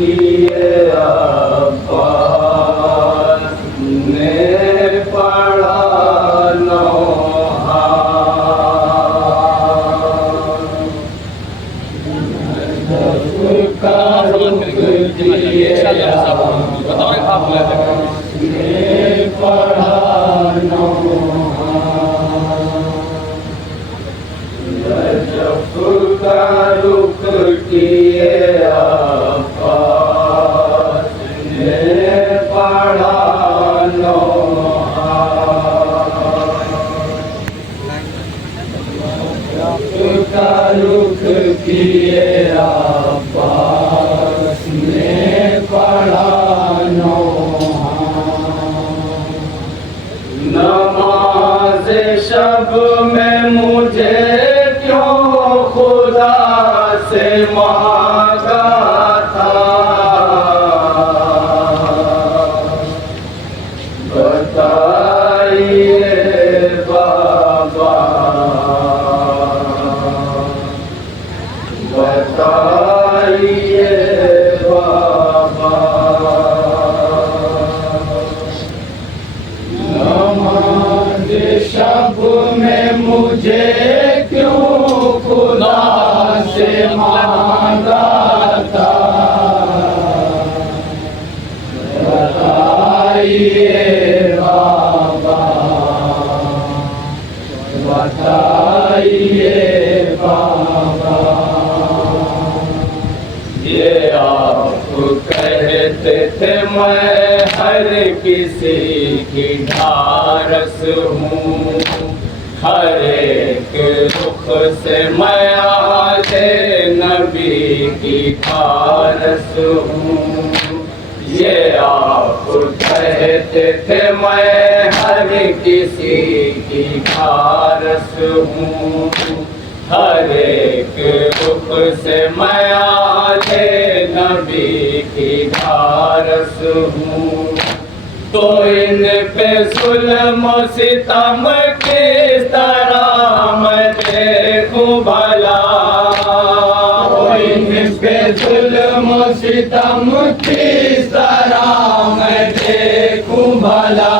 किए अब्बास ने पढ़ा नौहा। का रुख किए अब्बास ने पढ़ा नौहा। नजफ का रुख किए अब्बास ने पढ़ा नौहा। नजफ का रुख किए अब्बास ने पढ़ा नौहा। नमाज शब में मुझे खुदा से मांगा था, बताइए बाबा, बताइए बाबा। नमाज शब में मुझे खुदा से मांगा था, बताइए बाबा, बताइए बाबा। ये आप कहते थे मैं हर किसी की ढारस हूँ, हर एक रुख से मैं आले नबी की ढारस हूँ। ये आप कहते थे मैं हर किसी की ढारस हूँ, हर एक रुख से मैं आले नबी की ढारस हूँ। तो इन पे जुल्म सितम किस तरह मैं देखूं भला, तो इन पे जुल्म सितम किस तरह मैं देखूं भला,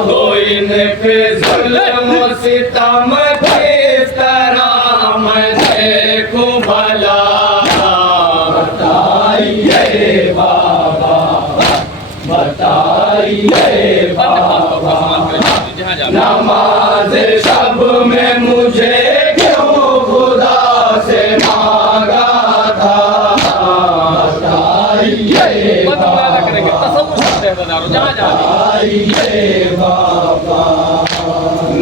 तो इन पे जुल्म सितम किस तरह मैं देखूं भला। बताइए बाबा, बताइए बाबा, नमाज शब में मुझे क्यों खुदा से मांगा था, बताइए बाबा, बताइए बाबा।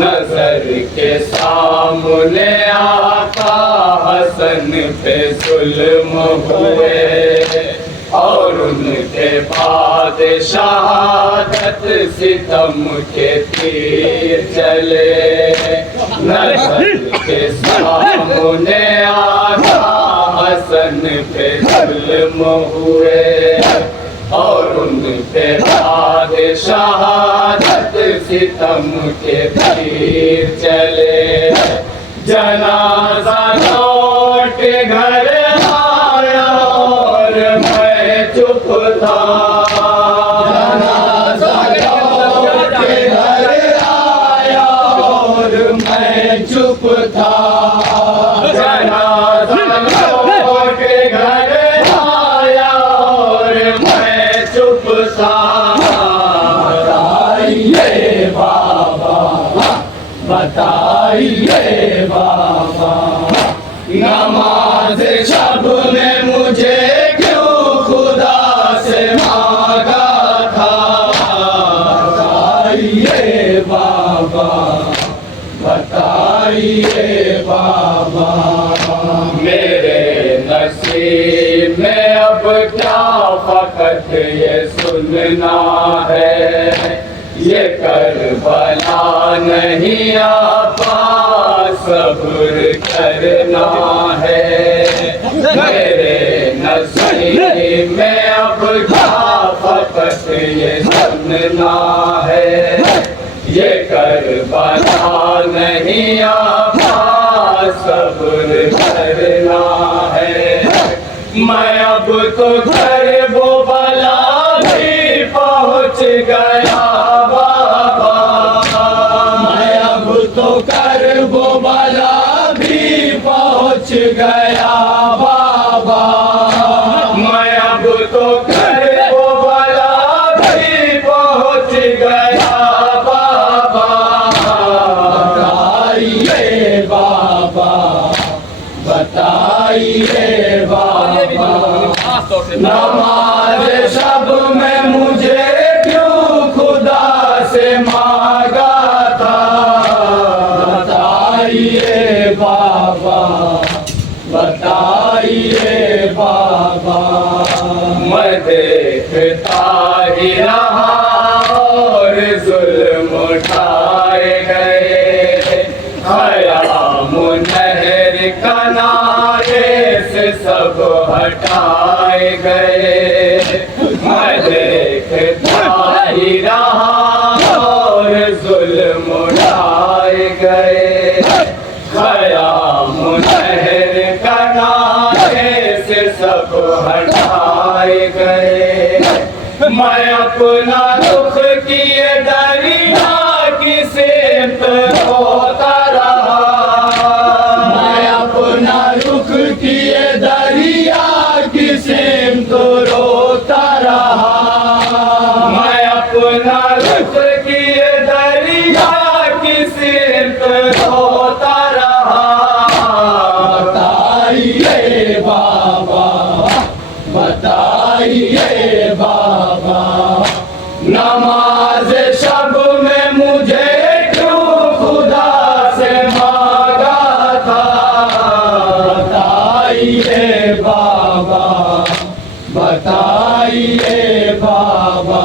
नजर के सामने आका हसन पे जुल्म हुए और उनके बाद शहादत सितम के तीर चले। नजर के सामने आका हसन पे जुल्म हुए और उनके बाद शहादत सितम के तीर चले। जनाजा लौट घर आया और मैं चुप था, जनाजा लौट घर आया और मैं चुप था, जनाजा लौट घर आया और मैं चुप था। बताइए बाबा, बताइए बाबा, नमाज शब में मुझे क्यों खुदा से मांगा था, बताइए बाबा, बताइए बाबा। मेरे नसीब में अब क्या फकत ये सुनना है, ये करबला नहीं आपा सब्र करना है। मेरे नसीब में अब क्या फकत ये सुनना है, ये करबला नहीं आपा सब्र करना है। मैं अब तो घर वो वाला भी पहुँच गया बाबा, मैं अब तो घर वो वाला भी पहुँच गया बाबा, मैं अब तो घर वो वाला भी पहुँच गया बाबा। बताइए बाबा, बताइए बाबा, नमाज शब में मुझे क्यों खुदा से मांगा था। बताइए बाबा, बताइए बाबा, मैं देखता ही रहा और जुल्म उठाए गए, हयाम नहर किनारे से सब हटाए गए। मैं देखता ही रहा और जुल्म उठाए गए, हयाम नहर किनारे से सब हटाए गए। मैं अपना दुख किए दरिया की सिमत होता रहा, मैं अपना रुख किए दरिया की सिमत रोता रहा, मैं अपना रुख किए दरिया की सिमत रोता रहा। बताइए बाबा, बताइए बाबा, नमाज शब में मुझे क्यों खुदा से मांगा था। बताइए बाबा, बताइए बाबा,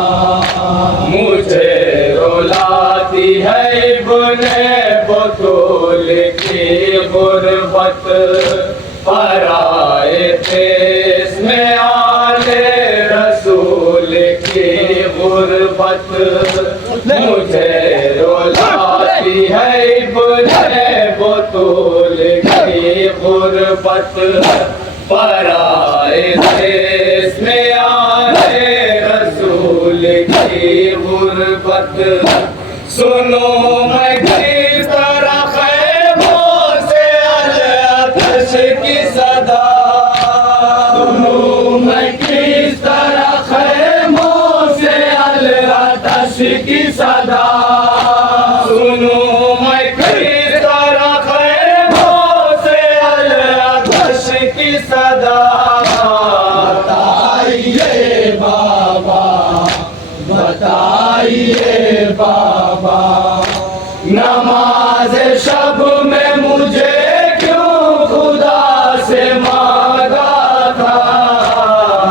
मुझे रुलाती है बुने बतूल की गुर्बत, पराए देश में आले रसूल की गुर्बत। मुझे रुलाती है बुने बतूल की गुर्बत, पराए देश में आले रसूल की गुर्बत। सुनो मैं किस तरह खैमों से अल-अतश की सदा, सुनो मैं किस तरह खैमों से अल-अतश की सदा, सुनो मैं किस तरह खैमों से अल-अतश की सदा। बताइए बाबा, बताइए बाबा, नमाज शब में मुझे क्यों खुदा से मांगा था।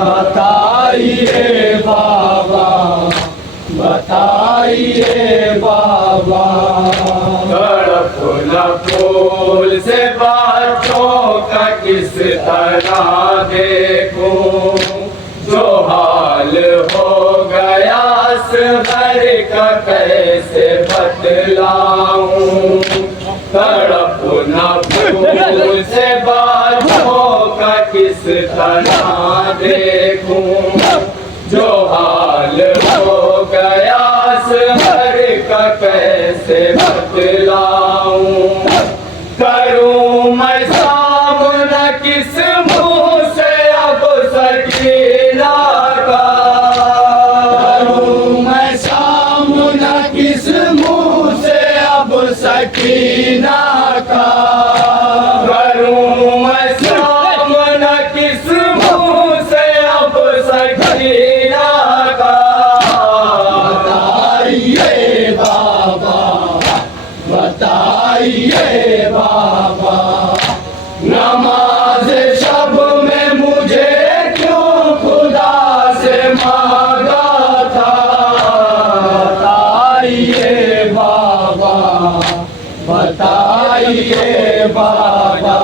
बताइए बाबा, बताइए बाबा, तड़प न फूल से बातों का किस तरह देखूं, जो हाल हो गया असगर का कैसे बतलाऊं। तड़प न फूल से बातों का किस तरह देखूं, जो हाल हो गया असगर का कैसे बतलाऊं। करूं मैं सामना किस मुंह से अब सकीना का, करूं मैं सामना किस मुंह से अब सकीना का, करूं मैं सामना किस मुंह से अब सकीना का। बताइए बाबा, बताइए बाबा, नमाज शब में मुझे क्यों खुदा से मांगा था। बताइए बाबा, बताइए बाबा,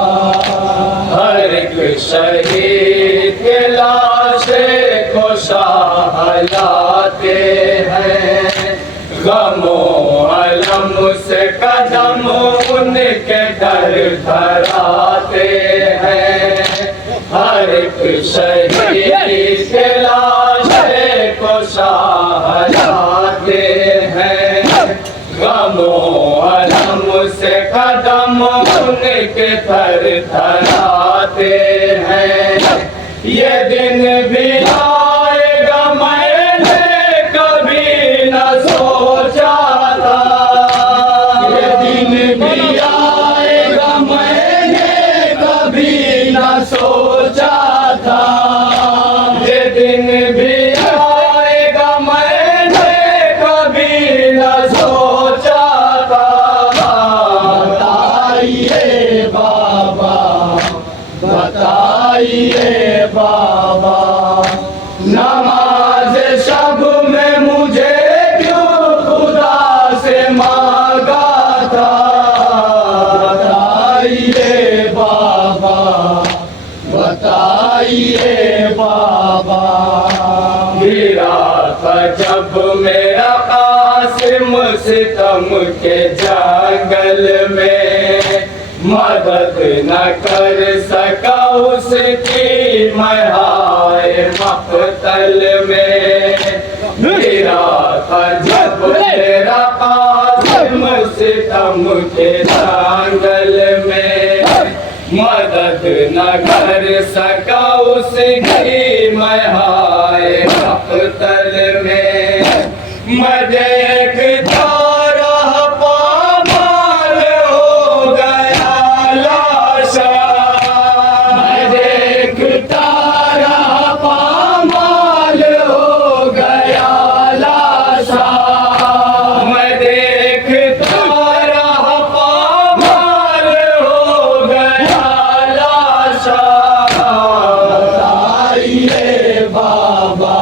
हर एक शहीद के लाशें को शाह लाते हैं, गमो अलम से कदम उनके डर धराते हैं। हर एक शहीद के लाशे को सहलाते हैं, गमों अलम से कदम उनके थर थराते हैं। ये दिन भी आएगा मैंने कभी न सोचा था, ये दिन भी आएगा मैंने कभी न सोचा था, ये दिन भी आएगा मैंने कभी न सोचा था। बताइए बाबा, बताइए बाबा, नमाज शब में मुझे क्यों खुदा से मांगा था। बताइए बाबा, बताइए बाबा, गिरा था जब मेरा कासिम सितम के जंगल में, मदद न कर सका उसकी मैं हाय मक़तल में। गिरा था जब मेरा कासिम सितम के जंगल में, मदद न कर सका उसकी मैं हाय मक़तल में। मैं देखता रहा पामाल हो गया लाशा, मैं देखता रहा पामाल हो गया लाशा, मैं देखता रहा पामाल हो गया लाशा। बताइए बाबा,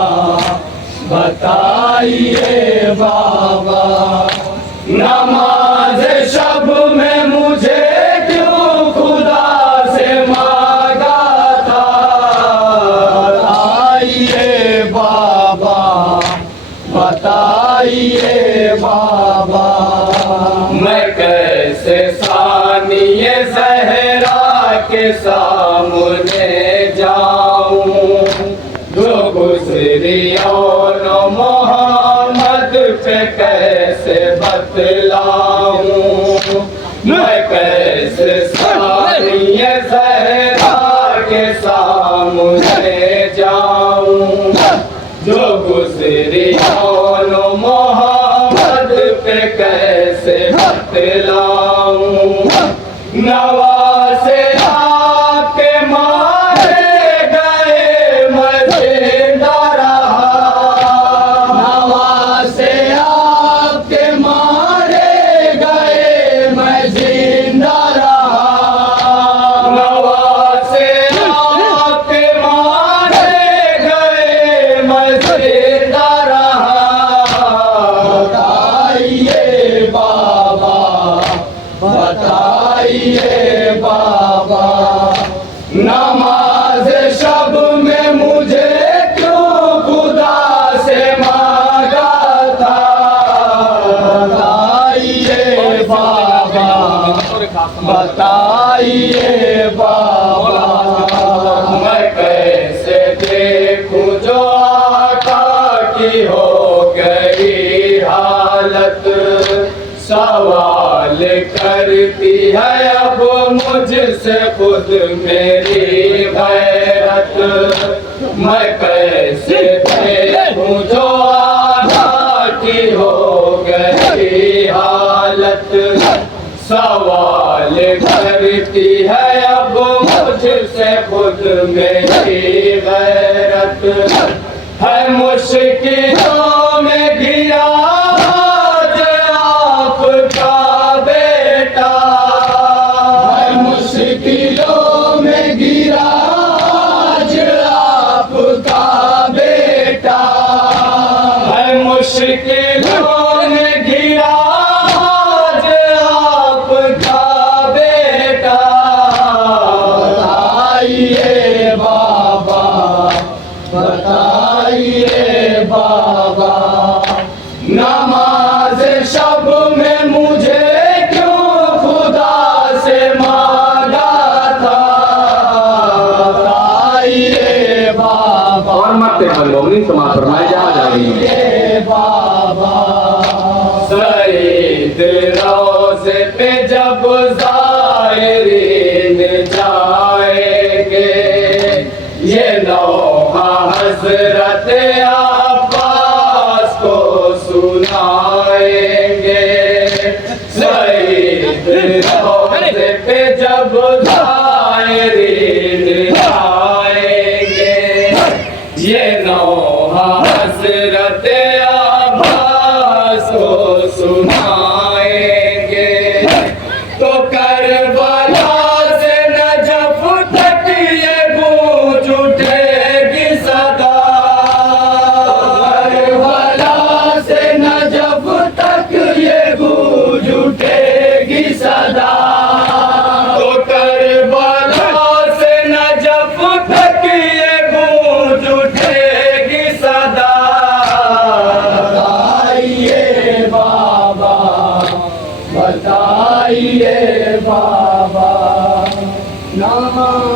बताइए बाबा, नमाज शब में मुझे क्यों खुदा से मांगा था। बताइए बाबा, बताइए बाबा, मैं कैसे सानिए ज़हरा के सामने जाऊं, जो गुज़री और मोहम्मद पे कैसे बतलाऊं। मैं कैसे सानिए ज़हरा के सामने जाऊं, जो गुज़री और मोहम्मद पे कैसे बतलाऊं। नवासे आपके मारे गए मैं जिंदा रहा, नवासे आपके मारे गए मैं जिंदा रहा, नवासे आपके मारे गए मैं जिंदा रहा। बताइए बाबा, बताइए बाबा, नमाज शब में मुझे क्यों खुदा से मांगा था। बताइए बाबा, बताइए बाबा, मैं कैसे देखूं जो आका की हो गई हालत। सवाल करती है अब मुझसे खुद मेरी गैरत। मैं कैसे देखूं जो आका की हो गई हालत। सवाल करती है अब मुझसे खुद मेरी गैरत। है मुश्किलों में घिरा आज आपका बेटा, है मुश्किलों में घिरा आज आपका बेटा, है मुश्किलों में घिरा आज आपका बेटा। बताइए बाबा, बताइए बाबा, ना बाबा, और मत्ते मनमोहनी समाज फरमाए जहाँ जाएंगे ये बाबा। शहीद रोज़े पे जब ज़ायरीन जाएंगे, ये लोहा हज़रत अब्बास को सुनाएंगे। शहीद रोज़े पे जब ज़ायरीन जाएंगे, ये लोहा हज़रत अब्बास को सुनाएंगे। तो करबला से नजफ तक ये गूंज उठेगी सदा, करबला से नजफ तक ये गूंज उठेगी सदा। तो करबला से नजफ तक ये गूंज उठेगी सदा। बताइए बाबा, बताइए बाबा, नमः